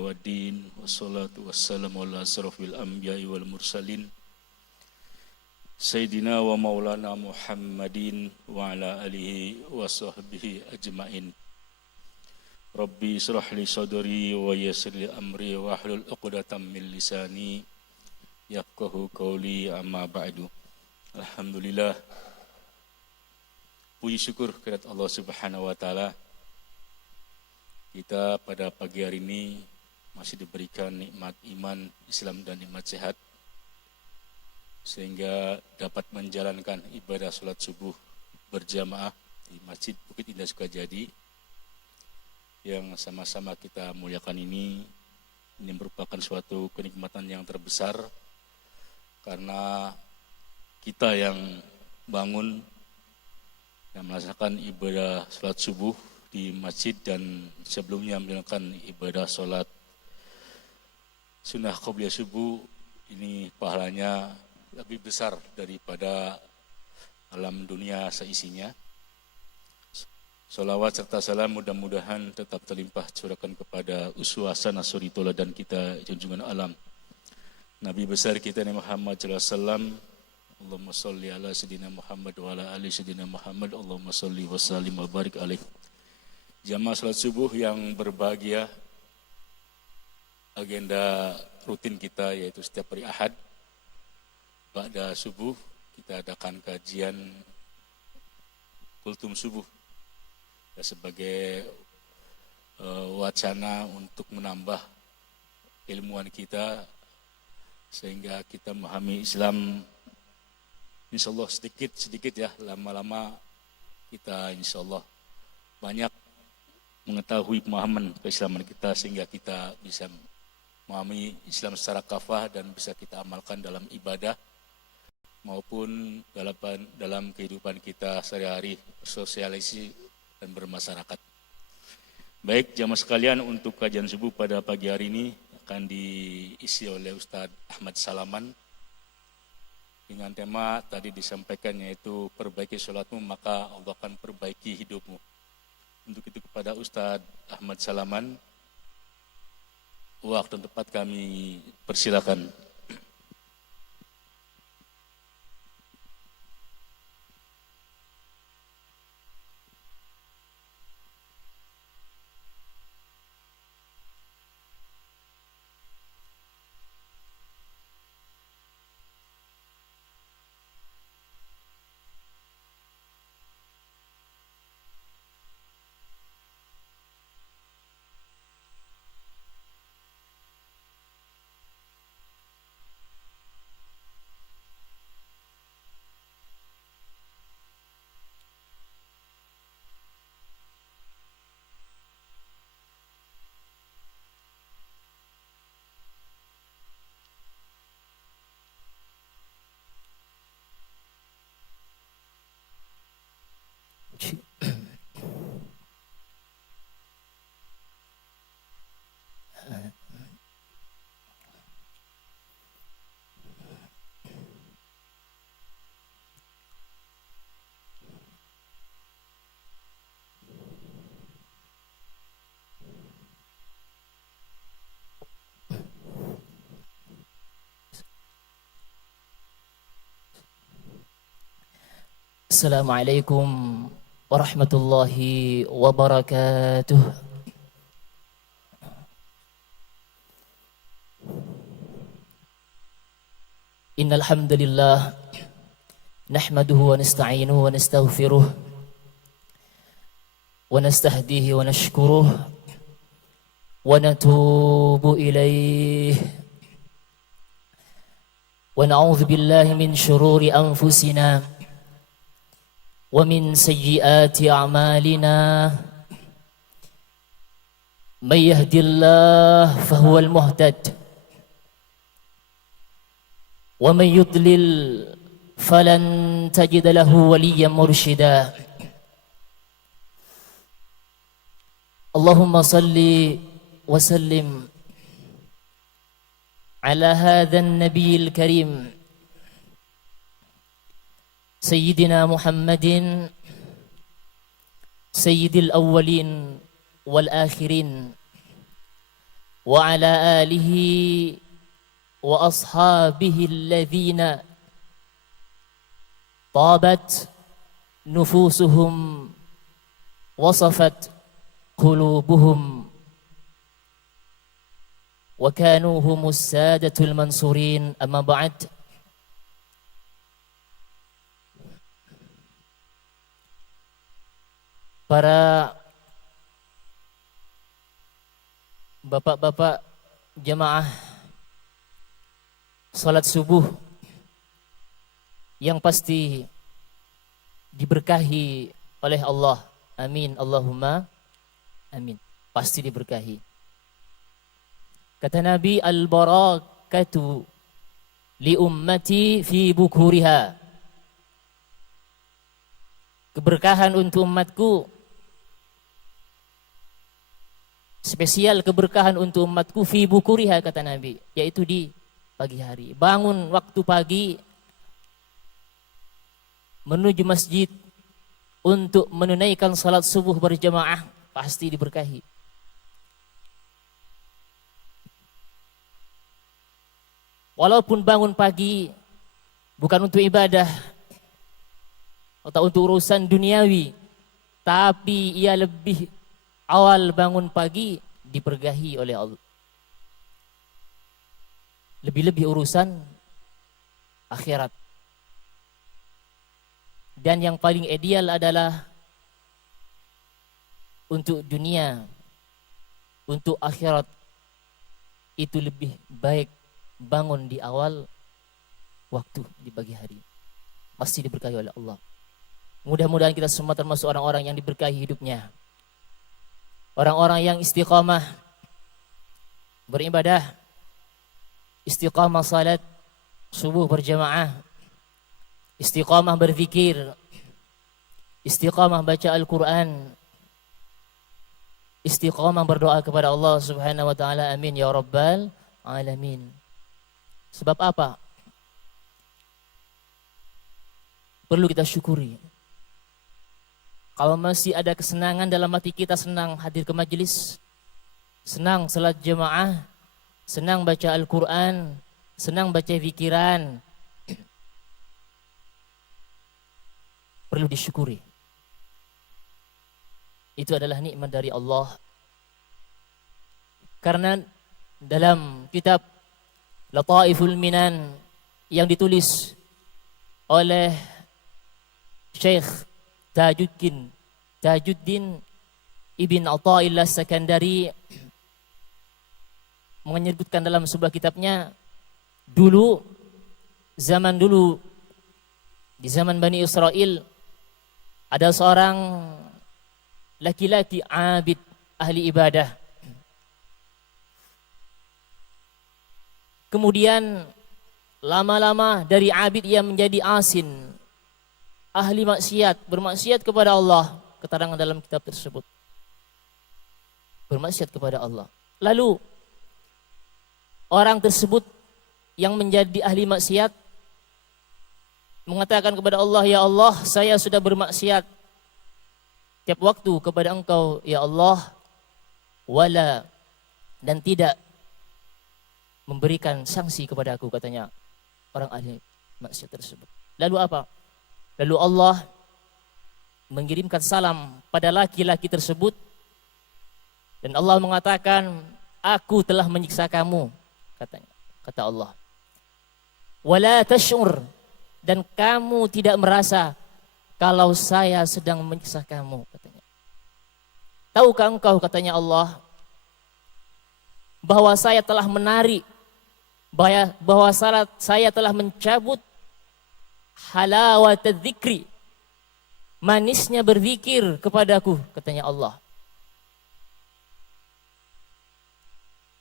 waddin. Wassalatu wassalamu ala asrafil anbiya'i wal mursalin Sayyidina wa maulana Muhammadin wa ala alihi wa sahbihi ajma'in. Rabbi israh li sadri wa yassir li amri wa hlul 'uqdatam min lisani yafqahu qawli, amma ba'du. Alhamdulillah, puji syukur kepada Allah Subhanahu wa taala. Kita pada pagi hari ini masih diberikan nikmat iman, Islam dan nikmat sehat, sehingga dapat menjalankan ibadah salat subuh berjamaah di Masjid Bukit Indah Sukajadi yang sama-sama kita muliakan ini. Ini merupakan suatu kenikmatan yang terbesar karena kita yang bangun, yang melaksanakan ibadah salat subuh di masjid dan sebelumnya menjalankan ibadah sholat sunnah qobliyah subuh, ini pahalanya lebih besar daripada alam dunia seisinya. Sholawat serta salam mudah-mudahan tetap terlimpah curahkan kepada uswah hasanah suri teladan kita junjungan alam Nabi besar kita Nabi Muhammad sallallahu alaihi wasallam. Allahumma sholli ala sayyidina Muhammad wa ala ali sayyidina Muhammad. Allahumma sholli wa sallim wa barik alaihi. Jamaah salat subuh yang berbahagia, agenda rutin kita yaitu setiap hari Ahad ba'da subuh kita adakan kajian kultum subuh ya, sebagai wacana untuk menambah ilmuwan kita sehingga kita memahami Islam insyaallah sedikit ya, lama-lama kita insyaallah banyak mengetahui pemahaman keislaman kita sehingga kita bisa memahami Islam secara kafah dan bisa kita amalkan dalam ibadah maupun dalam kehidupan kita sehari-hari, bersosialisasi dan bermasyarakat. Baik jamaah sekalian, untuk kajian subuh pada pagi hari ini akan diisi oleh Ustadz Ahmad Salaman dengan tema tadi disampaikan yaitu perbaiki sholatmu maka Allah akan perbaiki hidupmu. Untuk itu kepada Ustadz Ahmad Salaman, waktu dan tempat kami persilakan. Assalamualaikum warahmatullahi wabarakatuh. Innal hamdalillah nahmaduhu wa nasta'inuhu wa nastaghfiruh wa nastahdihi wa nashkuruh wa natubu ilayh wa na'udzu billahi min shururi anfusina ومن سيئات أعمالنا من يهد الله فهو المهتد ومن يضلل فلن تجد له وليا مرشدا اللهم صل وسلم على هذا النبي الكريم سيدنا محمد سيد الأولين والآخرين وعلى آله وأصحابه الذين طابت نفوسهم وصفت قلوبهم وكانوا هم السادة المنصورين. أما بعد. Para bapak-bapak jamaah salat subuh yang pasti diberkahi oleh Allah. Amin, Allahumma amin. Pasti diberkahi. Kata Nabi, al-barakatu li ummati fi bukuriha. Keberkahan untuk umatku, spesial keberkahan untuk umatku fi bukuriha, kata Nabi, yaitu di pagi hari. Bangun waktu pagi menuju masjid untuk menunaikan salat subuh berjamaah pasti diberkahi. Walaupun bangun pagi bukan untuk ibadah atau untuk urusan duniawi, tapi ia lebih awal bangun pagi diberkahi oleh Allah. Lebih-lebih urusan akhirat. Dan yang paling ideal adalah untuk dunia, untuk akhirat itu lebih baik bangun di awal waktu di pagi hari. Pasti diberkahi oleh Allah. Mudah-mudahan kita semua termasuk orang-orang yang diberkahi hidupnya. Orang-orang yang istiqamah beribadah, istiqamah salat subuh berjamaah, istiqamah berzikir, istiqamah baca Al-Quran, istiqamah berdoa kepada Allah Subhanahu wa taala. Amin ya rabbal alamin. Sebab apa? Perlu kita syukuri. Kalau masih ada kesenangan dalam hati kita, senang hadir ke majelis, senang salat jamaah, senang baca Al-Quran, senang baca zikiran, perlu disyukuri. Itu adalah nikmat dari Allah. Karena dalam kitab Lataiful Minan yang ditulis oleh Syekh Tajuddin Ibn Athaillah Sakandari menyebutkan dalam sebuah kitabnya, zaman dulu di zaman Bani Israel ada seorang laki-laki abid, ahli ibadah. Kemudian lama-lama dari abid ia menjadi asin, ahli maksiat, bermaksiat kepada Allah. Keterangan dalam kitab tersebut, bermaksiat kepada Allah. Lalu orang tersebut yang menjadi ahli maksiat mengatakan kepada Allah, ya Allah, saya sudah bermaksiat tiap waktu kepada Engkau ya Allah, wala, dan tidak memberikan sanksi kepada aku, katanya orang ahli maksiat tersebut. Lalu apa? Lalu Allah mengirimkan salam pada laki-laki tersebut dan Allah mengatakan, aku telah menyiksa kamu, katanya, kata Allah. Wala tash'ur, dan kamu tidak merasa kalau saya sedang menyiksa kamu, katanya. Tahukah engkau, katanya Allah, bahwa saya telah menarik, bahwa saya telah mencabut halawat dzikri, manisnya berzikir kepadaku, katanya Allah.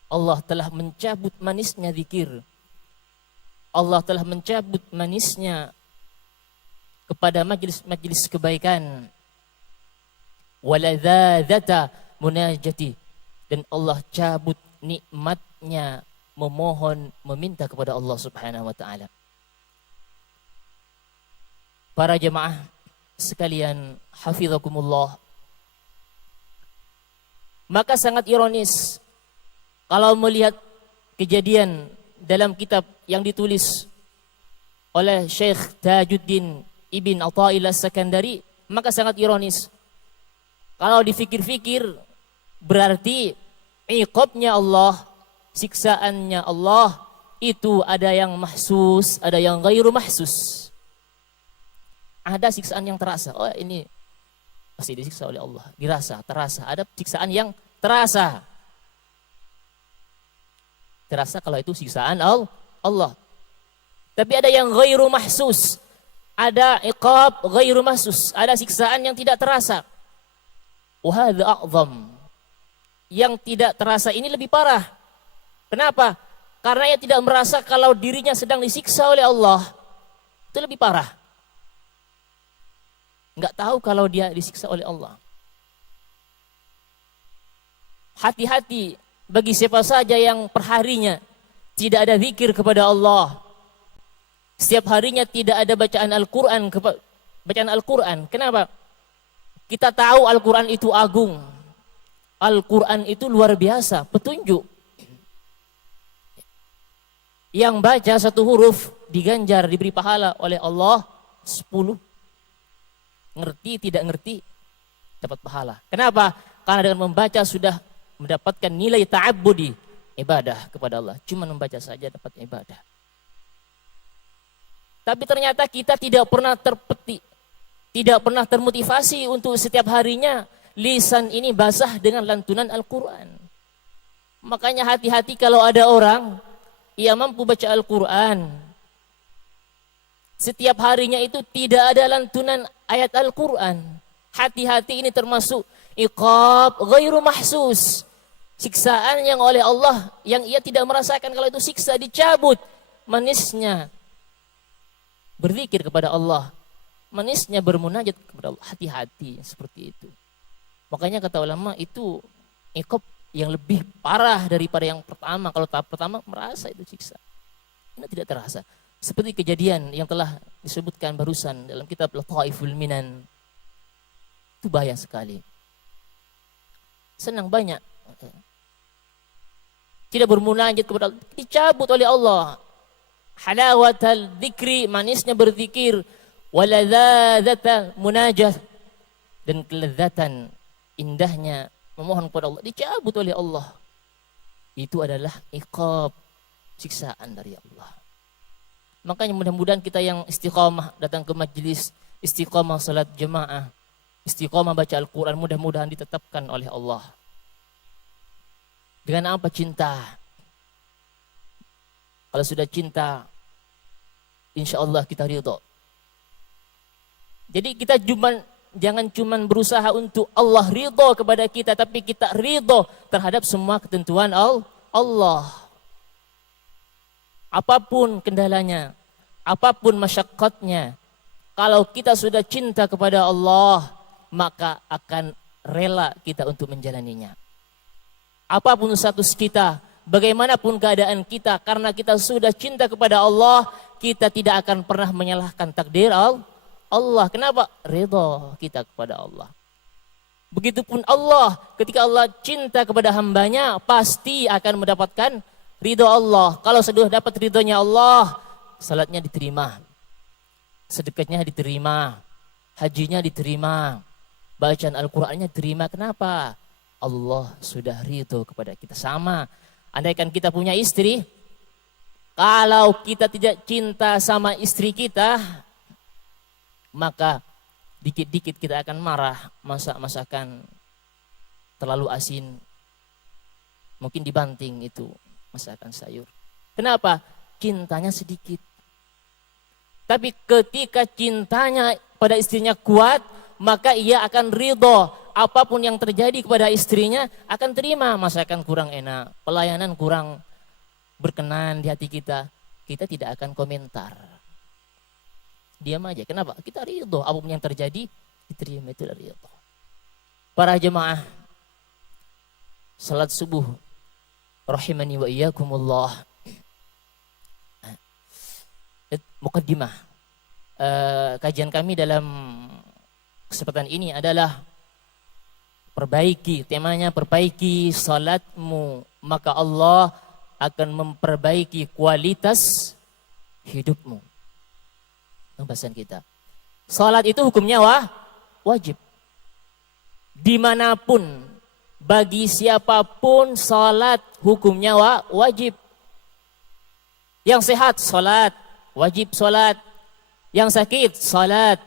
Allah telah mencabut manisnya zikir. Allah telah mencabut manisnya kepada majlis-majlis kebaikan. Waladzata munajati, dan Allah cabut nikmatnya memohon, meminta kepada Allah Subhanahu wa taala. Para jemaah sekalian, hafizakumullah. Maka sangat ironis Kalau melihat kejadian dalam kitab yang ditulis oleh Syekh Tajuddin Ibn Athaillah As-Sakandari, maka sangat ironis. Kalau dipikir-pikir, berarti iqabnya Allah, siksaannya Allah, itu ada yang mahsus, ada yang ghairu mahsus. Ada siksaan yang terasa. Oh, ini pasti disiksa oleh Allah. Dirasa, terasa. Ada siksaan yang terasa. Terasa kalau itu siksaan Allah. Tapi ada yang ghairu mahsus. Ada iqab ghairu mahsus. Ada siksaan yang tidak terasa. Wa hadza a'zam. Yang tidak terasa ini lebih parah. Kenapa? Karena ia tidak merasa kalau dirinya sedang disiksa oleh Allah. Itu lebih parah. Enggak tahu kalau dia disiksa oleh Allah. Hati-hati bagi siapa saja yang perharinya tidak ada zikir kepada Allah. Setiap harinya tidak ada bacaan Al-Quran. Kenapa? Kita tahu Al-Quran itu agung. Al-Quran itu luar biasa, petunjuk. Yang baca satu huruf diganjar, diberi pahala oleh Allah 10. Ngerti, tidak ngerti, dapat pahala. Kenapa? Karena dengan membaca sudah mendapatkan nilai ta'abbudi, ibadah kepada Allah. Cuma membaca saja dapat ibadah. Tapi ternyata kita tidak pernah terpetik, tidak pernah termotivasi untuk setiap harinya lisan ini basah dengan lantunan Al-Quran. Makanya hati-hati kalau ada orang yang mampu baca Al-Quran, setiap harinya itu tidak ada lantunan ayat Al-Quran. Hati-hati, ini termasuk iqab ghairu mahsus. Siksaan yang oleh Allah yang ia tidak merasakan kalau itu siksa, dicabut manisnya berzikir kepada Allah, manisnya bermunajat kepada Allah. Hati-hati seperti itu. Makanya kata ulama itu iqab yang lebih parah daripada yang pertama. Kalau tahap pertama merasa itu siksa, ini tidak terasa. Seperti kejadian yang telah disebutkan barusan dalam kitab Lataiful Minan. Itu bahaya sekali. Senang banyak tidak bermunajat kepada Allah, dicabut oleh Allah. Halawatal dzikri, manisnya berzikir, waladzata munajat, dan kelezatan, indahnya memohon kepada Allah, dicabut oleh Allah. Itu adalah iqab, siksaan dari Allah. Makanya mudah-mudahan kita yang istiqamah datang ke majlis, istiqamah salat jemaah, istiqamah baca Al-Quran, mudah-mudahan ditetapkan oleh Allah. Dengan apa? Cinta. Kalau sudah cinta, insya Allah kita ridho. Jadi kita jangan cuma berusaha untuk Allah ridho kepada kita, tapi kita ridho terhadap semua ketentuan Allah. Apapun kendalanya, apapun masyaqqatnya, kalau kita sudah cinta kepada Allah, maka akan rela kita untuk menjalaninya. Apapun status kita, bagaimanapun keadaan kita, karena kita sudah cinta kepada Allah, kita tidak akan pernah menyalahkan takdir Allah. Kenapa? Ridho kita kepada Allah. Begitupun Allah, ketika Allah cinta kepada hambanya, pasti akan mendapatkan ridho Allah. Kalau sudah dapat ridhonya Allah, salatnya diterima, sedekatnya diterima, hajinya diterima, bacaan Al-Qurannya diterima. Kenapa? Allah sudah ridho kepada kita. Sama, andaikan kita punya istri, kalau kita tidak cinta sama istri kita, maka dikit-dikit kita akan marah, masakan terlalu asin, mungkin dibanting itu masakan sayur. Kenapa? Cintanya sedikit. Tapi ketika cintanya pada istrinya kuat, maka ia akan ridho. Apapun yang terjadi kepada istrinya akan terima. Masakan kurang enak, pelayanan kurang berkenan di hati kita, kita tidak akan komentar. Diam aja. Kenapa? Kita ridho. Apapun yang terjadi diterima, itu ridho. Para jemaah salat subuh rahimani wa iyyakumullah. Muqaddimah kajian kami dalam kesempatan ini adalah perbaiki, temanya perbaiki salatmu, maka Allah akan memperbaiki kualitas hidupmu. Pembahasan kita. Salat itu hukumnya wajib. Dimanapun, bagi siapapun salat hukumnya wajib. Yang sehat salat, wajib salat. Yang sakit salat,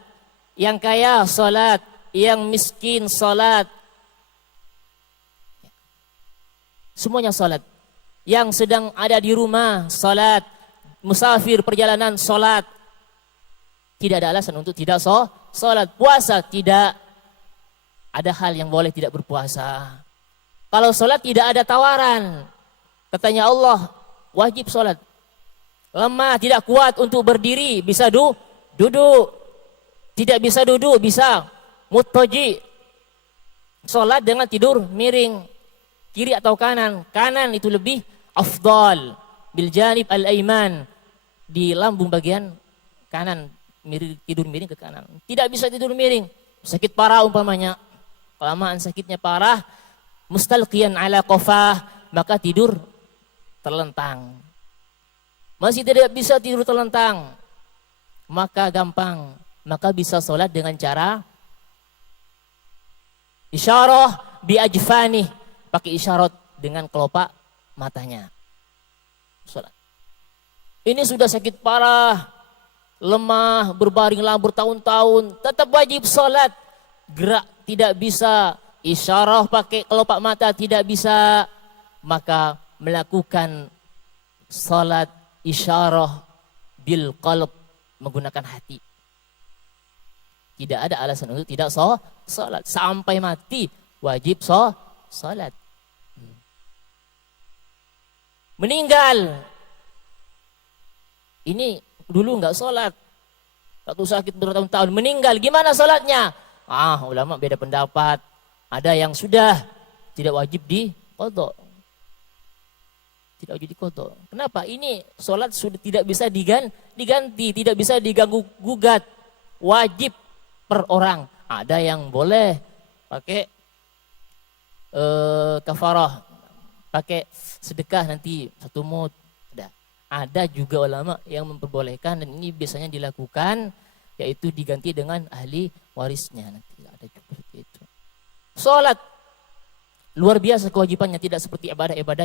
yang kaya salat, yang miskin salat. Semuanya salat. Yang sedang ada di rumah salat, musafir perjalanan salat. Tidak ada alasan untuk tidak salat. Puasa tidak. Ada hal yang boleh tidak berpuasa. Kalau salat tidak ada tawaran. Katanya Allah, wajib salat. Lemah, tidak kuat untuk berdiri, bisa duduk. Tidak bisa duduk, bisa muttaji. Salat dengan tidur miring. Kiri atau kanan. Kanan itu lebih afdal. Bil janib al-aiman. Di lambung bagian kanan. Tidur miring ke kanan. Tidak bisa tidur miring. Sakit parah umpamanya. Kelamaan sakitnya parah. Mustalqiyan ala qafah. Maka tidur terlentang. Masih tidak bisa tidur terlentang. Maka gampang. Maka bisa sholat dengan cara isyarah bi ajfani. Pakai isyarat dengan kelopak matanya. Sholat. Ini sudah sakit parah. Lemah, berbaringlah bertahun-tahun. Tetap wajib sholat. Gerak tidak bisa. Isyarah pakai kelopak mata tidak bisa. Maka melakukan sholat isyarah bil qalb, menggunakan hati. Tidak ada alasan untuk tidak sholat. Sampai mati wajib sholat. Meninggal. Ini dulu enggak sholat. Waktu sakit bertahun-tahun. Meninggal. Gimana sholatnya? Ulama beda pendapat. Ada yang sudah tidak wajib diqadha. Tidak wajib diqadha. Kenapa? Ini sholat sudah tidak bisa diganti. Tidak bisa diganggu gugat. Wajib per orang. Ada yang boleh pakai kafarah, pakai sedekah nanti 1 mud. Ada juga ulama yang memperbolehkan dan ini biasanya dilakukan yaitu diganti dengan ahli warisnya nanti. Ada juga seperti itu. Salat luar biasa kewajibannya, tidak seperti ibadah-ibadah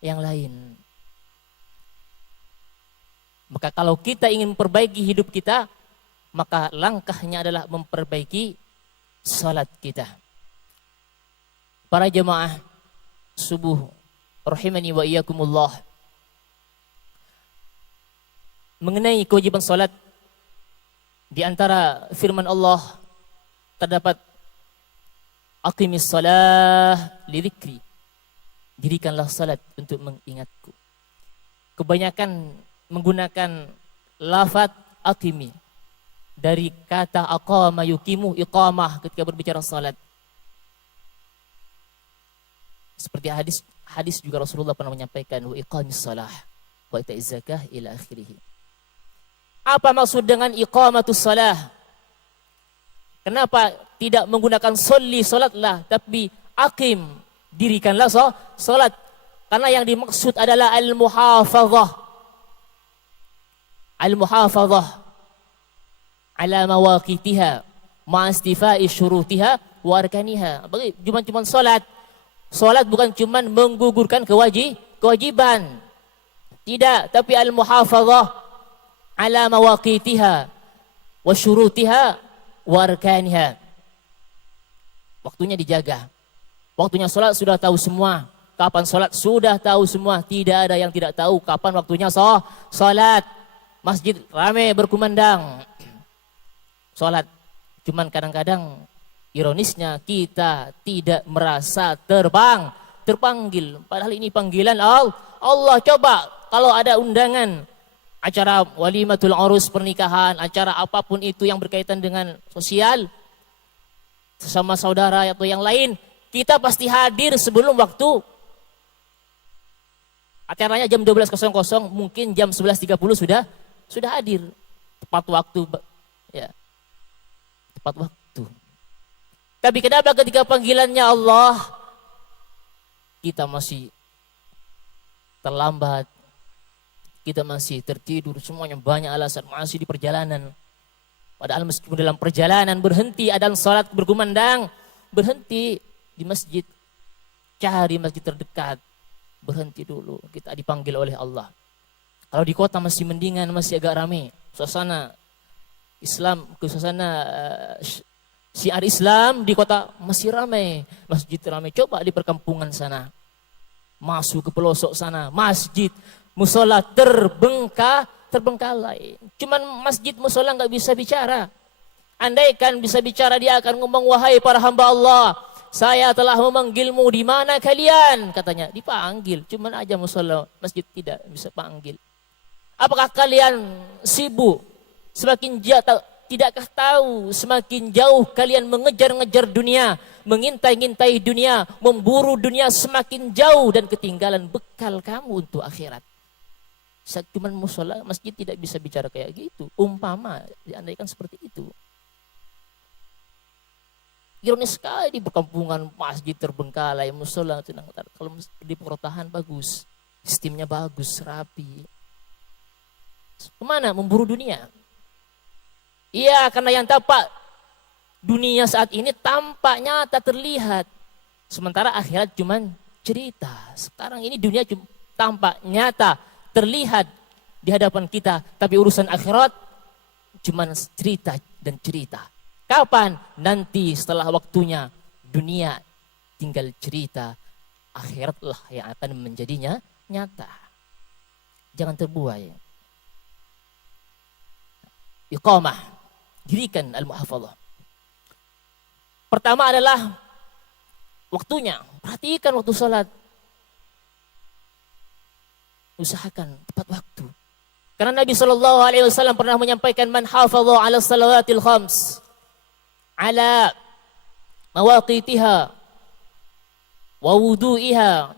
yang lain. Maka kalau kita ingin memperbaiki hidup kita, maka langkahnya adalah memperbaiki salat kita. Para jemaah subuh rahimani wa iyyakumullah. Mengenai kewajiban salat, di antara firman Allah terdapat aqimis shalah lidzikri. Dirikanlah salat untuk mengingatku. Kebanyakan menggunakan lafaz aqimi dari kata aqama yuqimu iqamah ketika berbicara salat. Seperti hadis juga Rasulullah pernah menyampaikan wa iqamis shalah wa ita'iz zakah ila akhirih. Apa maksud dengan iqamatus shalah? Kenapa tidak menggunakan sholli salatlah tapi aqim, dirikanlah salat? Karena yang dimaksud adalah al-muhafazah. Al-muhafazah ala mawaqitiha ma'astifa'i syurutiha wa arkaniha. Cuma salat. Salat bukan cuma menggugurkan kewajiban. Tidak, tapi al-muhafazah ala mawaqitiha wa syurutiha wa arkaniha. Waktunya dijaga. Waktunya salat sudah tahu semua. Kapan salat sudah tahu semua. Tidak ada yang tidak tahu kapan waktunya salat. Masjid ramai berkumandang. Salat. Cuman kadang-kadang ironisnya kita tidak merasa terpanggil. Padahal ini panggilan Allah. Coba kalau ada undangan acara walimatul urus pernikahan, acara apapun itu yang berkaitan dengan sosial, sesama saudara atau yang lain, kita pasti hadir sebelum waktu. Acaranya jam 12.00, mungkin jam 11.30 sudah hadir. Tepat waktu ya. Tepat waktu. Tapi kenapa ketika panggilannya Allah kita masih terlambat, kita masih tertidur, semuanya banyak alasan, masih di perjalanan. Padahal meskipun dalam perjalanan berhenti, adzan salat berkumandang, berhenti di masjid, cari masjid terdekat, berhenti dulu, kita dipanggil oleh Allah. Kalau di kota masih mendingan, masih agak ramai, suasana Islam, suasana syiar Islam di kota masih ramai, masjid ramai. Coba di perkampungan sana, masuk ke pelosok sana, masjid, musola terbengkalai. Cuman masjid musola nggak bisa bicara. Andaikan bisa bicara, dia akan ngomong, wahai para hamba Allah, saya telah memanggilmu, di mana kalian? Katanya, dipanggil, cuman aja musola, masjid tidak bisa panggil. Apakah kalian sibuk? Semakin jauh, tidakkah tahu semakin jauh kalian mengejar-ngejar dunia, mengintai-ngintai dunia, memburu dunia, semakin jauh dan ketinggalan bekal kamu untuk akhirat. Cuman musola, masjid tidak bisa bicara kayak gitu. Umpama diandaikan seperti itu. Ironis sekali di perkampungan masjid terbengkalai, musola tenang. Kalau di perkotaan bagus, sistemnya bagus, rapi. Kemana? Memburu dunia. Iya, karena yang tampak dunia saat ini tampak nyata terlihat. Sementara akhirat cuman cerita. Sekarang ini dunia cuma tampak nyata terlihat di hadapan kita, tapi urusan akhirat cuman cerita dan cerita. Kapan? Nanti setelah waktunya. Dunia tinggal cerita, akhiratlah yang akan menjadinya nyata. Jangan terbuai. Iqamah, dirikan al-muhafadzah. Pertama adalah waktunya. Perhatikan waktu salat. Usahakan tepat waktu. Karena Nabi SAW pernah menyampaikan, man hafadha ala salawatil khams ala mawaqitiha wa wudu'iha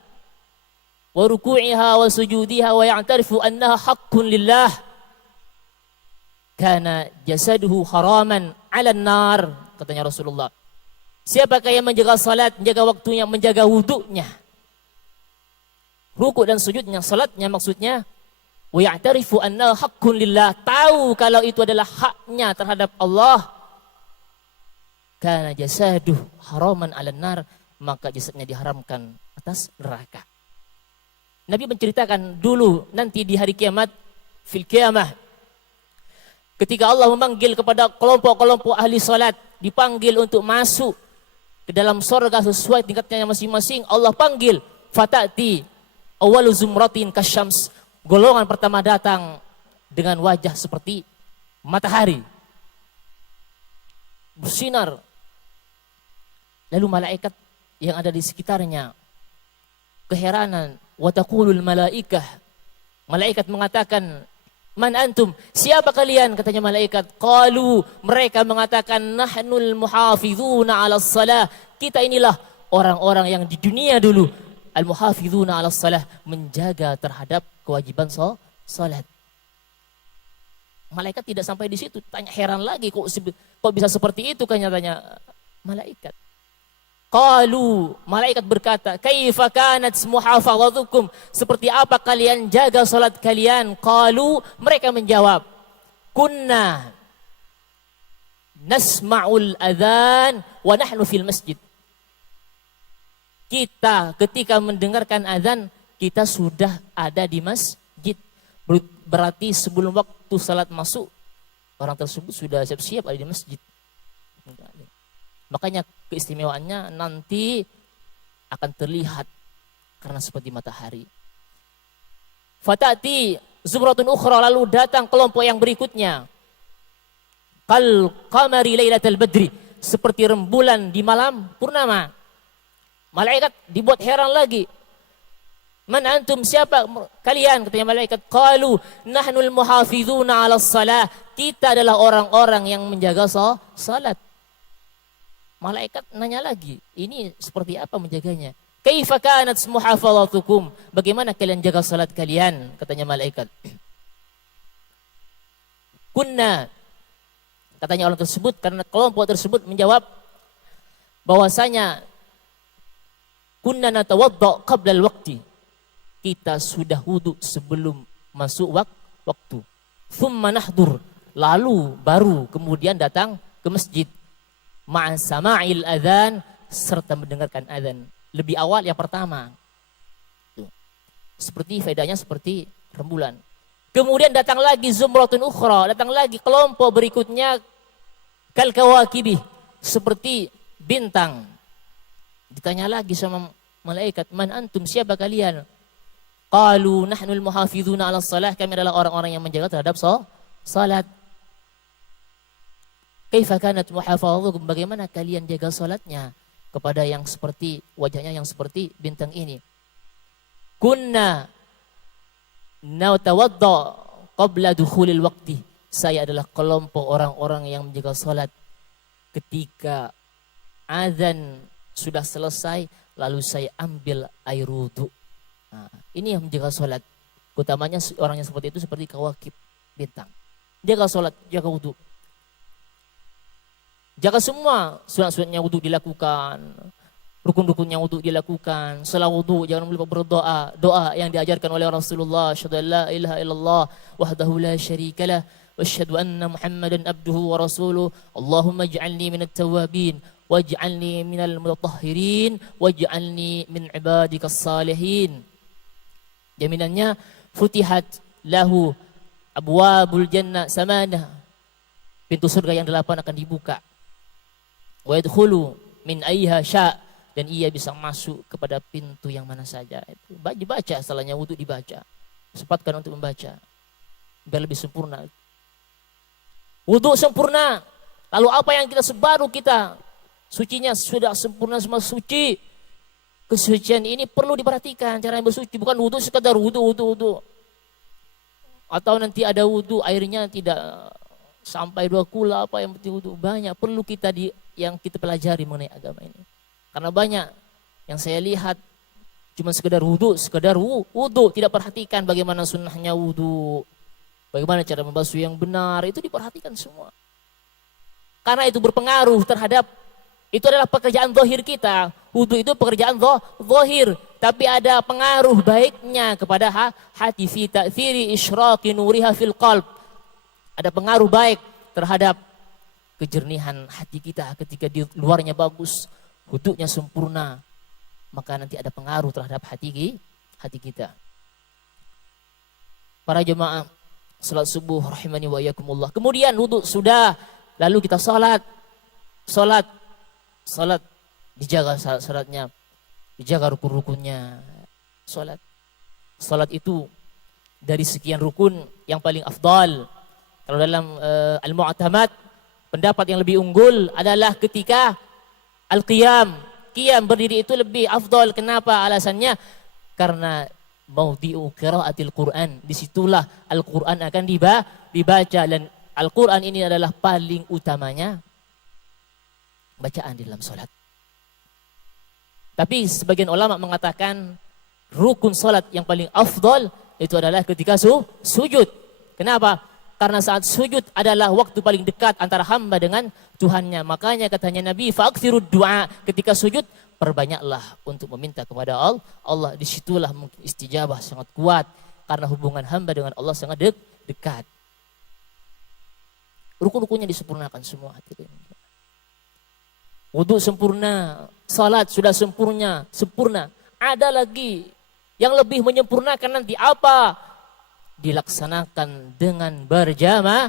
wa ruku'iha wa sujudiha wa ya'tarifu annaha haqqun lillah kana jasaduhu haraman ala nar, katanya Rasulullah. Siapakah yang menjaga salat, menjaga waktunya, menjaga wudunya, rukuk dan sujudnya, salatnya maksudnya, wa ya'tarifu annaha haqqun lillah, tahu kalau itu adalah haknya terhadap Allah, kana jasaduh haraman 'alan nar, maka jasadnya diharamkan atas neraka. Nabi menceritakan dulu nanti di hari kiamat, fil qiyamah, ketika Allah memanggil kepada kelompok-kelompok ahli salat, dipanggil untuk masuk ke dalam surga sesuai tingkatnya masing-masing. Allah panggil, fatati awwalu zumratin kasyams, golongan pertama datang dengan wajah seperti matahari, bersinar. Lalu malaikat yang ada di sekitarnya keheranan, wa taqulul malaikah, malaikat mengatakan, man antum, siapa kalian? Katanya malaikat, qalu, mereka mengatakan, nahnul muhafizuna 'alas salah, kita inilah orang-orang yang di dunia dulu, al muhafizuna 'alas salah, menjaga terhadap kewajiban salat. Malaikat tidak sampai di situ, tanya heran lagi, kok bisa seperti itu, kan tanya malaikat. Qalu, malaikat berkata, kaifa kanat muhafazatukum, seperti apa kalian jaga salat kalian? Qalu, mereka menjawab, kunna nasma'ul adzan wa nahnu fil masjid. Kita ketika mendengarkan azan, kita sudah ada di masjid. Berarti sebelum waktu salat masuk, orang tersebut sudah siap-siap ada di masjid. Makanya keistimewaannya nanti akan terlihat karena seperti matahari. Fatati zumratun ukhra, lalu datang kelompok yang berikutnya. Kal qamari lailatul badri, seperti rembulan di malam purnama. Malaikat dibuat heran lagi. Man antum, siapa kalian? Katanya malaikat, qalu nahnul muhafizuna 'alas salah, kita adalah orang-orang yang menjaga salat. Malaikat nanya lagi, ini seperti apa menjaganya? Kaifa kanat muhafazatukum, bagaimana kalian jaga salat kalian? Katanya malaikat. Kunna, katanya orang tersebut, karena kelompok tersebut menjawab, bahwasanya kunna natawadda qabla al-waqti. Kita sudah wudu sebelum masuk waktu. Thumma nahdur, lalu baru kemudian datang ke masjid. Ma'a sama'il adzan, serta mendengarkan adzan. Lebih awal yang pertama. Tuh. Seperti faedahnya seperti rembulan. Kemudian datang lagi zumratun ukhra, datang lagi kelompok berikutnya kal kawakibi, seperti bintang. Ditanya lagi sama malaikat, man antum, siapa kalian? Qalu nahnul muhafizuna ala salah, kami adalah orang-orang yang menjaga terhadap salat. Kaifa kanat muhafadhukum, bagaimana kalian jaga salatnya kepada yang seperti wajahnya yang seperti bintang ini? Kunna natawadda qabla dukhulil waqti. Saya adalah kelompok orang-orang yang menjaga salat ketika azan sudah selesai, lalu saya ambil air wudu. Nah, ini yang menjaga sholat. Utamanya orang yang seperti itu seperti kawakib bintang. Jaga sholat, jaga wudu. Jaga semua sunat-sunatnya wudu dilakukan. Rukun-rukunnya wudu dilakukan. Setelah wudu jangan lupa berdoa. Doa yang diajarkan oleh Rasulullah. Asyhadu an la ilaha illallah wahdahu la syarikalah. Wa asyhadu anna Muhammadan abduhu wa rasuluh. Allahumma ij'alni minat tawabin. Waj'alni minal mutatahhirin. Waj'alni min ibadikas salihin. Jaminannya futihat lahu abwabul jannah samanah, pintu surga yang 8 akan dibuka. Wa yadkhulu min ayyiha sya', dan ia bisa masuk kepada pintu yang mana saja. Itu dibaca, setelahnya wudu dibaca. Sempatkan untuk membaca biar lebih sempurna. Wudu sempurna. Lalu apa yang kita sebaru kita sucinya sudah sempurna, semua suci. Kesucian ini perlu diperhatikan cara yang bersuci, bukan wudu sekadar wudu. Atau nanti ada wudu airnya tidak sampai 2 kula, apa yang penting wudu. Banyak perlu kita yang kita pelajari mengenai agama ini. Karena banyak yang saya lihat cuma sekedar wudu, tidak perhatikan bagaimana sunnahnya wudu. Bagaimana cara membasuh yang benar, itu diperhatikan semua. Karena itu berpengaruh terhadap, itu adalah pekerjaan zahir kita. Wudu itu pekerjaan zahir, tapi ada pengaruh baiknya kepada hati, fi ta'thiri isyraqi nuriha fil qalb. Ada pengaruh baik terhadap kejernihan hati kita ketika di luarnya bagus, wudunya sempurna, maka nanti ada pengaruh terhadap hati kita. Para jemaah salat subuh rahimani wa iyyakumullah. Kemudian wudu sudah, lalu kita salat dijaga salatnya, dijaga rukun-rukunnya. Salat itu dari sekian rukun yang paling afdal. Kalau dalam al-mu'tamad, pendapat yang lebih unggul adalah ketika al-qiyam. Qiyam berdiri itu lebih afdal. Kenapa? Alasannya karena maudhi'u qiraatil Qur'an. Disitulah Al-Qur'an akan dibaca, dan Al-Qur'an ini adalah paling utamanya bacaan di dalam salat. Tapi sebagian ulama mengatakan rukun salat yang paling afdal itu adalah ketika sujud. Kenapa? Karena saat sujud adalah waktu paling dekat antara hamba dengan Tuhannya. Makanya katanya Nabi, fa'akthirud du'a, ketika sujud perbanyaklah untuk meminta kepada Allah. Disitulah mungkin istijabah sangat kuat karena hubungan hamba dengan Allah sangat dekat. Rukun-rukunnya disempurnakan semua. Wudu sempurna, salat sudah sempurna. Ada lagi yang lebih menyempurnakan nanti apa? Dilaksanakan dengan berjamaah.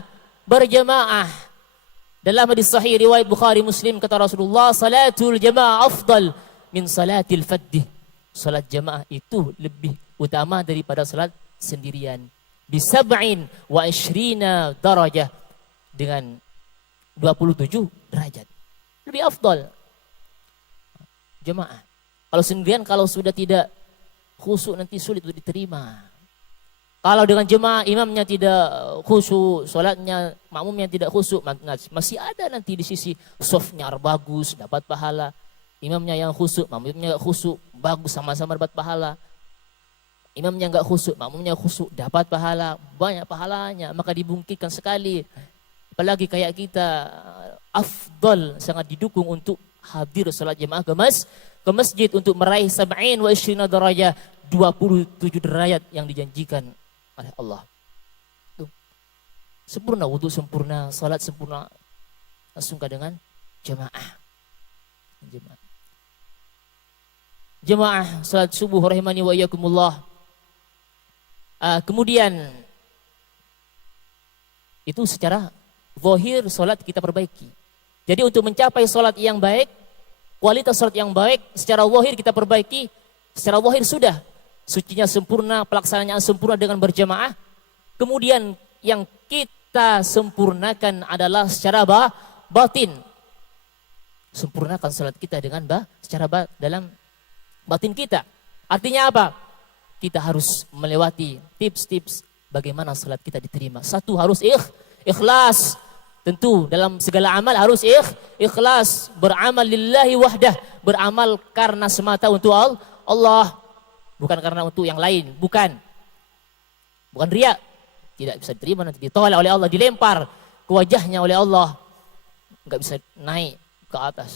Dalam hadis sahih riwayat Bukhari Muslim kata Rasulullah, salatul jamaah afdal min salatil faddih. Salat jamaah itu lebih utama daripada salat sendirian. Bi 27 darajah, dengan 27 derajat. Lebih afdal jemaah. Kalau sendirian, kalau sudah tidak khusyuk nanti sulit untuk diterima. Kalau dengan jemaah imamnya tidak khusyuk, salatnya makmumnya tidak khusyuk, masih ada nanti di sisi softnya bagus, dapat pahala. Imamnya yang khusyuk, makmumnya enggak khusyuk, bagus, sama-sama dapat pahala. Imamnya enggak khusyuk, makmumnya khusyuk, dapat pahala, banyak pahalanya, maka dibungkitkan sekali. Apalagi kayak kita, afdal sangat didukung untuk hadir salat jamaah ke masjid untuk meraih 27 derajat, 27 derajat yang dijanjikan oleh Allah. Tuh. Sempurna wudu, sempurna salat, sempurna langsungkan dengan jamaah. Jamaah salat subuh rahimani wa iyyakumullah. Kemudian itu secara zahir salat kita perbaiki. Jadi untuk mencapai salat yang baik, kualitas salat yang baik, secara zahir kita perbaiki. Secara zahir sudah sucinya sempurna, pelaksanaannya sempurna dengan berjamaah. Kemudian yang kita sempurnakan adalah secara batin. Sempurnakan salat kita dengan secara dalam batin kita. Artinya apa? Kita harus melewati tips-tips bagaimana salat kita diterima. Satu, harus ikhlas. Tentu dalam segala amal harus ikhlas. Beramal lillahi wahdah. Beramal karena semata untuk Allah. Bukan karena untuk yang lain. Bukan riya. Tidak bisa diterima, nanti ditolak oleh Allah. Dilempar ke wajahnya oleh Allah. Enggak bisa naik ke atas.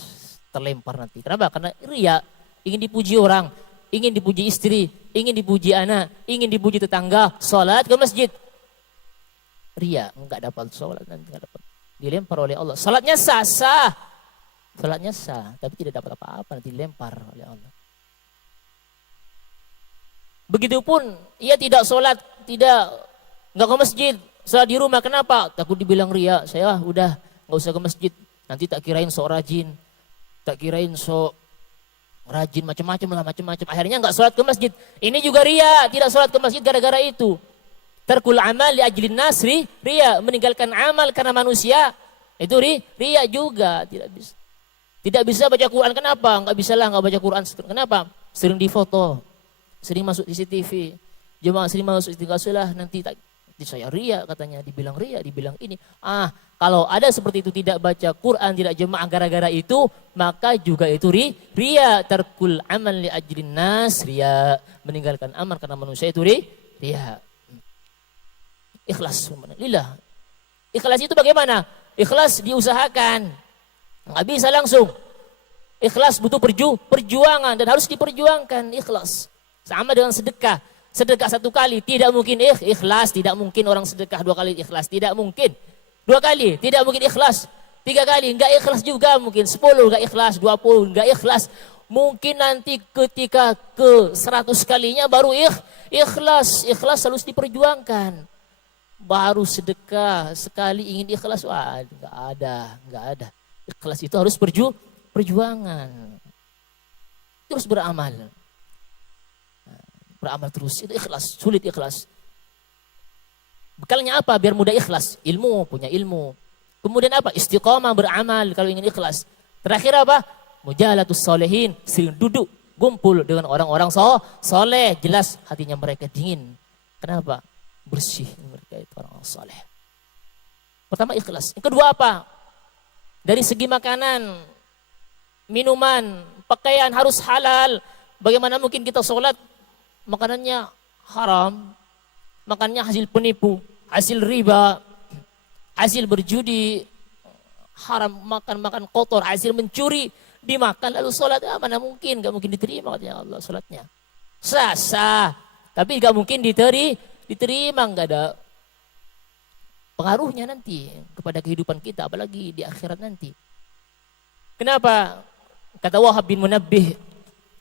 Terlempar nanti. Kenapa? Karena riya. Ingin dipuji orang, ingin dipuji istri, ingin dipuji anak, ingin dipuji tetangga, salat ke masjid. Ria, enggak dapat salat, nanti enggak dapat. Dilempar oleh Allah. Salatnya sah. Salatnya sah, tapi tidak dapat apa-apa, nanti dilempar oleh Allah. Begitupun ia tidak salat, enggak ke masjid, salat di rumah. Kenapa? Takut dibilang ria. Saya udah enggak usah ke masjid, nanti tak kirain sok rajin, tak kirain sok rajin macam-macam. Akhirnya enggak sholat ke masjid. Ini juga ria, tidak sholat ke masjid gara-gara itu. Tarkul amal li ajlin nas, ria, meninggalkan amal karena manusia. Itu ria juga, tidak bisa baca Quran. Kenapa? Enggak bisa lah enggak baca Quran. Kenapa? Sering difoto, sering masuk CCTV. Jemaah sering masuk istiqasalah, nanti saya ria katanya, dibilang ria, dibilang ini. Kalau ada seperti itu, tidak baca Quran, tidak jemaah gara-gara itu, maka juga itu ria. Tarkul amal li ajlin nas, ria, meninggalkan amal karena manusia itu ria. Ikhlas lillah. Ikhlas itu bagaimana? Ikhlas diusahakan. Enggak bisa langsung. Ikhlas butuh perjuangan dan harus diperjuangkan ikhlas. Sama dengan sedekah. Sedekah 1 kali tidak mungkin ikhlas, tidak mungkin orang sedekah 2 kali ikhlas, tidak mungkin. 2 kali tidak mungkin ikhlas, 3 kali enggak ikhlas juga mungkin, 10 enggak ikhlas, 20 enggak ikhlas. Mungkin nanti ketika ke 100 kalinya baru ikhlas. Ikhlas harus diperjuangkan. Baru sedekah sekali ingin ikhlas, enggak ada. Ikhlas itu harus perjuangan. Terus beramal. Beramal terus, itu ikhlas, sulit ikhlas. Bekalnya apa biar mudah ikhlas? Ilmu, punya ilmu. Kemudian apa? Istiqamah beramal kalau ingin ikhlas. Terakhir apa? Mujalatus solehin, sering duduk, kumpul dengan orang-orang soleh. Jelas hatinya mereka dingin. Kenapa? Bersih mereka itu orang soleh. Pertama ikhlas. Yang kedua apa? Dari segi makanan, minuman, pakaian harus halal. Bagaimana mungkin kita sholat makanannya haram, makannya hasil penipu, hasil riba, hasil berjudi, haram, makan kotor, hasil mencuri, dimakan lalu sholat, mana mungkin, gak mungkin diterima katanya Allah sholatnya. Sah, tapi gak mungkin diterima, gak ada pengaruhnya nanti kepada kehidupan kita, apalagi di akhirat nanti. Kenapa? Kata Wahab bin Munabbih,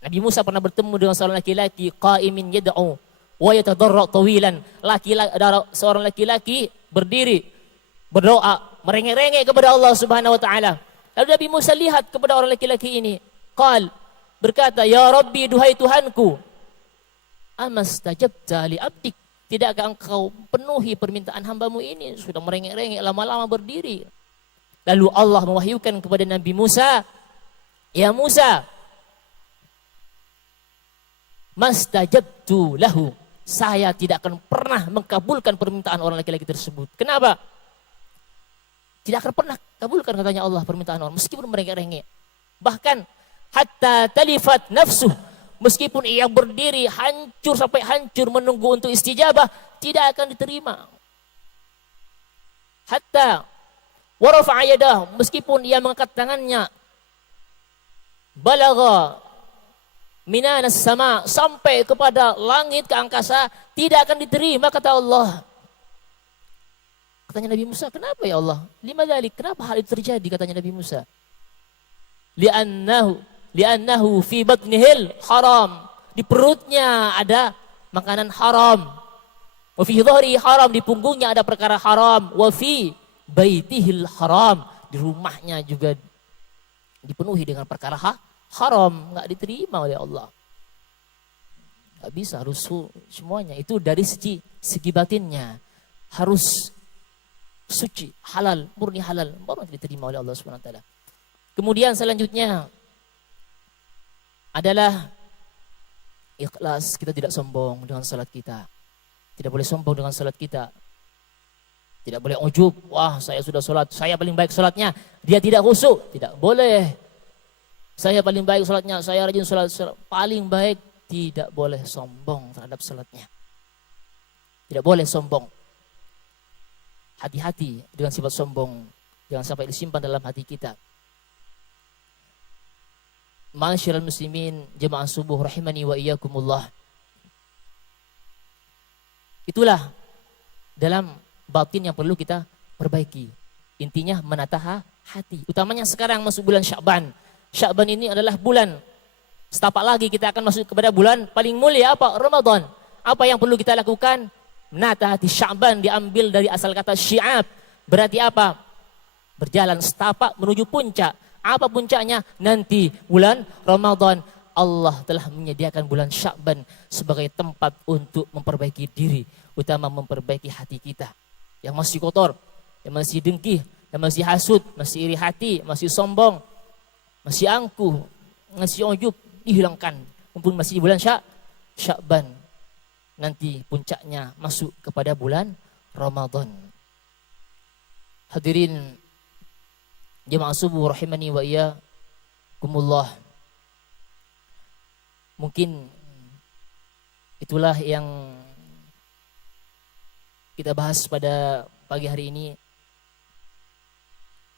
Nabi Musa pernah bertemu dengan seorang laki-laki qaimin yad'u wa yatadarra tawilan. Ada seorang laki-laki berdiri berdoa, merengek-rengek kepada Allah Subhanahu wa taala. Lalu Nabi Musa lihat kepada orang laki-laki ini, berkata, "Ya Rabbi, duhai Tuhanku, amastajabta li abdik? Tidakkah engkau penuhi permintaan hambamu ini?" Sudah merengek-rengek lama-lama berdiri. Lalu Allah mewahyukan kepada Nabi Musa, "Ya Musa, mastajabtu lahu." Saya tidak akan pernah mengkabulkan permintaan orang laki-laki tersebut. Kenapa? Tidak akan pernah kabulkan katanya Allah permintaan orang meskipun mereka rengek. Bahkan hatta talifat nafsuh, meskipun ia berdiri hancur sampai hancur menunggu untuk istijabah, tidak akan diterima. Hatta warafa'a yadah, meskipun ia mengangkat tangannya balagha minanas sama, sampai kepada langit ke angkasa, tidak akan diterima kata Allah. Katanya Nabi Musa, kenapa ya Allah? Lima dzalik, kenapa hal itu terjadi? Katanya Nabi Musa. Li'annahu fi batnihil haram. Di perutnya ada makanan haram. Wa fi dhahri haram, di punggungnya ada perkara haram. Wa fi baitihil haram, di rumahnya juga dipenuhi dengan perkara haram, enggak diterima oleh Allah. Enggak bisa, harus semuanya itu dari segi batinnya harus suci, halal, murni halal, baru diterima oleh Allah Subhanahu wa taala. Kemudian selanjutnya adalah ikhlas. Kita tidak sombong dengan salat kita. Tidak boleh sombong dengan salat kita. Tidak boleh ujub, wah saya sudah salat, saya paling baik salatnya. Dia tidak khusyuk, tidak boleh. Saya paling baik salatnya, saya rajin salat, paling baik. Tidak boleh sombong terhadap salatnya. Tidak boleh sombong. Hati-hati dengan sifat sombong, jangan sampai disimpan dalam hati kita. Ma'asyiral muslimin, jemaah subuh rahimani wa iyyakumullah. Itulah dalam batin yang perlu kita perbaiki. Intinya menata hati. Utamanya sekarang masuk bulan Sya'ban. Sya'ban ini adalah bulan, setapak lagi kita akan masuk kepada bulan paling mulia apa? Ramadan. Apa yang perlu kita lakukan? Menata hati. Sya'ban diambil dari asal kata syi'ab. Berarti apa? Berjalan setapak menuju puncak. Apa puncaknya? Nanti bulan Ramadan. Allah telah menyediakan bulan Sya'ban sebagai tempat untuk memperbaiki diri. Utama memperbaiki hati kita. Yang masih kotor, yang masih dengki, yang masih hasud, masih iri hati, masih sombong, masih angkuh, masih ujub, dihilangkan. Mumpung masih di bulan Sya'ban. Nanti puncaknya masuk kepada bulan Ramadan. Hadirin jemaah subuh rahimani wa iyyakumullah. Mungkin itulah yang kita bahas pada pagi hari ini.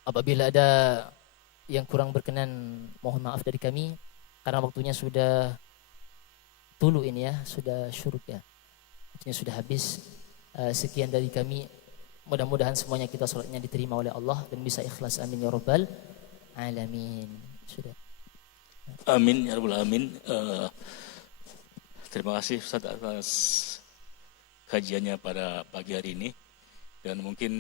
Apabila ada yang kurang berkenan, mohon maaf dari kami karena waktunya sudah tulu ini ya, sudah syuruk ya. Waktunya sudah habis. Sekian dari kami. Mudah-mudahan semuanya kita salatnya diterima oleh Allah dan bisa ikhlas. Amin ya rabbal alamin. Sudah. Amin ya rabbal alamin. Terima kasih Ustaz atas kajiannya pada pagi hari ini, dan mungkin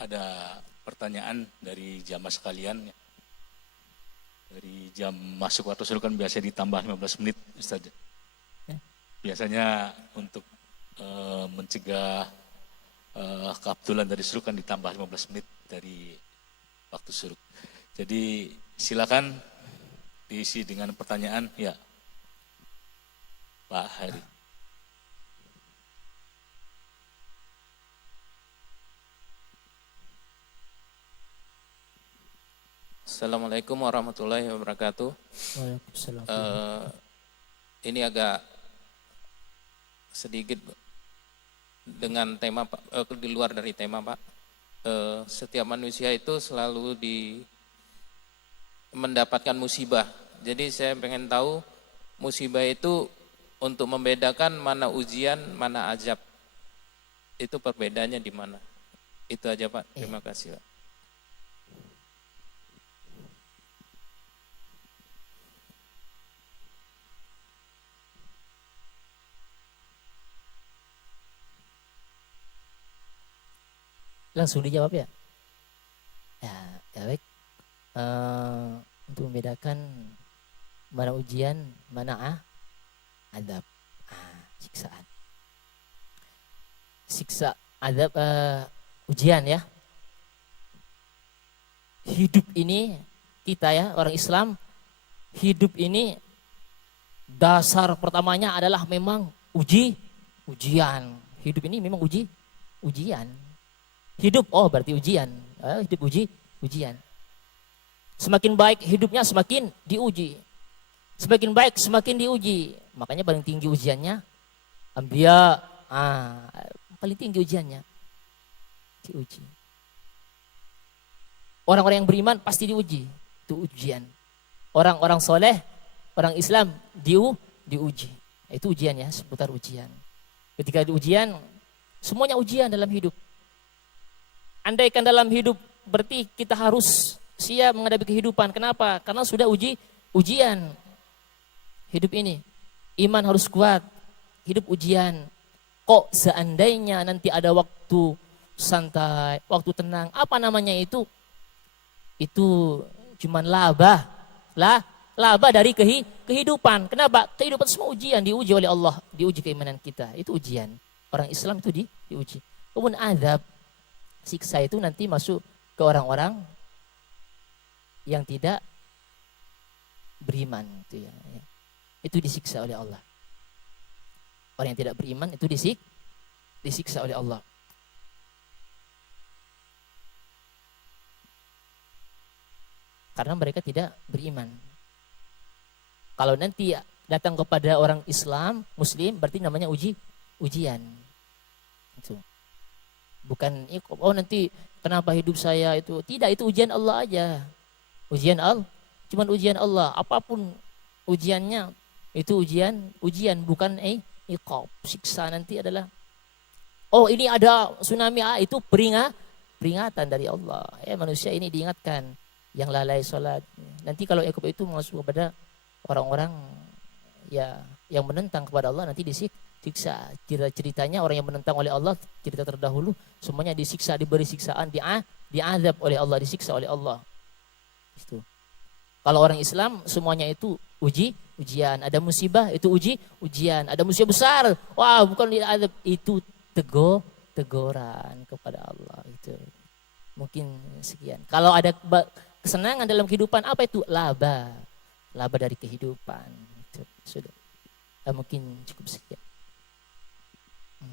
ada pertanyaan dari jamaah sekalian. Dari jam masuk waktu suruh kan biasa ditambah 15 menit Ustaz. Biasanya untuk mencegah keabtulan dari suruh kan ditambah 15 menit dari waktu suruh. Jadi silakan diisi dengan pertanyaan ya Pak Hari. Assalamualaikum warahmatullahi wabarakatuh. Waalaikumsalam. Ini agak sedikit dengan tema Pak, di luar dari tema Pak. Setiap manusia itu selalu mendapatkan musibah. Jadi saya pengen tahu musibah itu untuk membedakan mana ujian, mana azab. Itu perbedaannya di mana? Itu aja Pak. Terima kasih Pak. Langsung dijawab ya. Ya baik. Untuk membedakan mana ujian, mana adab, siksaan. Siksa, adab, ujian ya. Hidup ini kita ya orang Islam, hidup ini dasar pertamanya adalah memang ujian. Hidup ini memang ujian. Hidup, berarti ujian. Hidup ujian. Semakin baik hidupnya semakin diuji. Semakin baik semakin diuji. Makanya paling tinggi ujiannya Anbiya. Paling tinggi ujiannya diuji. Orang-orang yang beriman pasti diuji. Itu ujian. orang-orang soleh, orang Islam diuji. Itu ujian ya, seputar ujian. Ketika di ujian, semuanya ujian dalam hidup. Andaikan dalam hidup berarti kita harus siap menghadapi kehidupan. Kenapa? Karena sudah ujian hidup ini. Iman harus kuat, hidup ujian. Kok seandainya nanti ada waktu santai, waktu tenang, apa namanya itu? Itu cuman laba dari kehidupan. Kenapa? Kehidupan semua ujian, diuji oleh Allah, diuji keimanan kita. Itu ujian. Orang Islam itu diuji. Kemudian azab, siksa itu nanti masuk ke orang-orang yang tidak beriman itu ya. Itu disiksa oleh Allah. Orang yang tidak beriman itu disiksa oleh Allah. Karena mereka tidak beriman. Kalau nanti datang kepada orang Islam, Muslim, berarti namanya ujian. Itu. Bukan, oh nanti kenapa hidup saya itu. Tidak, itu ujian Allah aja. Ujian Allah. Cuman ujian Allah. Apapun ujiannya, itu ujian bukan iqab. Siksa nanti adalah, oh ini ada tsunami, itu peringatan dari Allah. Manusia ini diingatkan. Yang lalai sholat. Nanti kalau iqab itu masuk kepada orang-orang ya yang menentang kepada Allah, nanti disiksa. Ceritanya orang yang menentang oleh Allah, cerita terdahulu, semuanya disiksa, diberi siksaan, diazab oleh Allah, disiksa oleh Allah. Itu. Kalau orang Islam semuanya itu ujian. Ada musibah itu ujian. Ada musibah besar, wah bukan diazab, itu teguran kepada Allah. Itu. Mungkin sekian. Kalau ada kesenangan dalam kehidupan, apa itu? Laba dari kehidupan. Itu sudah. Mungkin cukup sekian.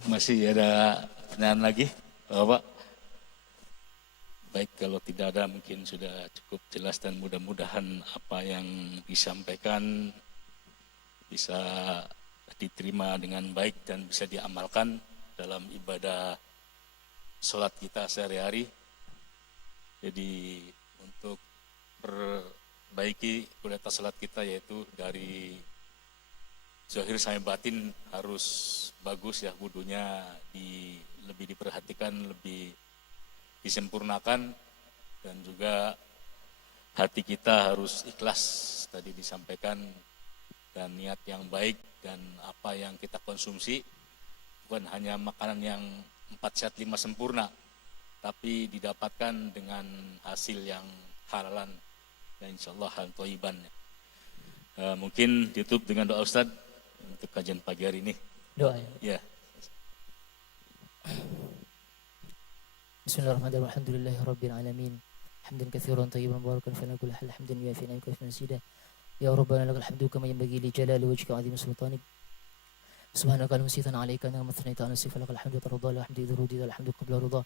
Masih ada pertanyaan lagi, Bapak? Baik, kalau tidak ada mungkin sudah cukup jelas dan mudah-mudahan apa yang disampaikan bisa diterima dengan baik dan bisa diamalkan dalam ibadah sholat kita sehari-hari. Jadi untuk perbaiki kualitas salat kita, yaitu dari zahir sampai batin harus bagus ya, wudunya lebih diperhatikan, lebih disempurnakan, dan juga hati kita harus ikhlas tadi disampaikan, dan niat yang baik, dan apa yang kita konsumsi bukan hanya makanan yang 4 sehat 5 sempurna, tapi didapatkan dengan hasil yang halalan dan insyaallah hal thayyiban. Mungkin ditutup dengan doa Ustaz untuk kajian pagi hari ini. Doa ya. Bismillahirrahmanirrahim. Alhamdulillahirabbil alamin. Hamdan katsiran thayyiban mubarakan fi kulli hal, hamdan yuafi ni'amaka wa mazida. Ya rabbana lakal hamdu kama yanbaghi li jalali wajhika wa 'azimi sultanik. Subhanaka la musitan 'alaika wa mathnayta 'ala sifat lakal hamdu tarda wa hamdu dhurudi wa hamdu qabla ridha.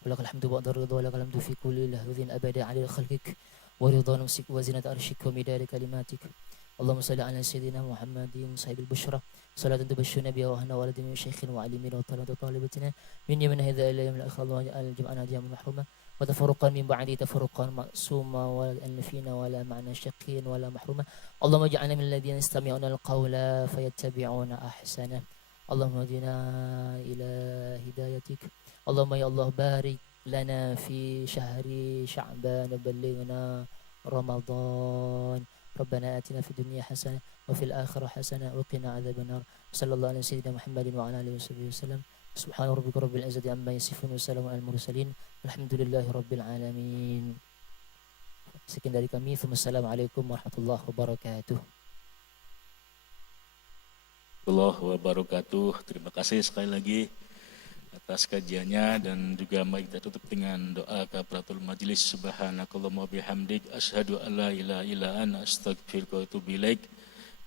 ولك الحمد بعد الرضا ولك الحمد في كل لحظة أبدا على خلقك ورضا نفسك وزنة عرشك ومدار كلماتك. اللهم صل على سيدنا محمد صاحب البشرى صلاة تبشرنا بها وهنا ولد من شيخ وعليم وطلبة طالبتنا من يوم هذا إلى يوم الآخر اللهم جمعنا جمعا محروما وتفرقا من بعد تفرقا معصوما ولا فينا ولا معنا شقيا ولا محروما. اللهم اجعلنا من الذين يستمعون القول فيتبعون أحسنه. اللهم اهدنا إلى هدايتك. اللهم يا الله بارك لنا في شهر شعبان وبلغنا رمضان. ربنا آتنا في الدنيا حسنة وفي الآخرة حسنة وقنا عذاب النار. صلى الله على سيدنا محمد وعلى آله وصحبه وسلم. سبحان ربك رب العزة عما يصفون وسلام على المرسلين الحمد لله رب العالمين. Sekian dari kami. Wassalamualaikum warahmatullahi wabarakatuh. Warahmatullahi wabarakatuh. Terima kasih sekali lagi atas kajiannya, dan juga mari kita tutup dengan doa kafaratul majelis. Subhanakallahumma bihamdik asyhadu an la ilaha illa anta astaghfiruka wa atubu ilaik.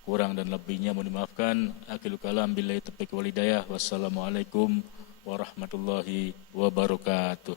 Kurang dan lebihnya mohon dimaafkan. Akhirul kalam billahi taufiq wal hidayah. Wassalamualaikum warahmatullahi wabarakatuh.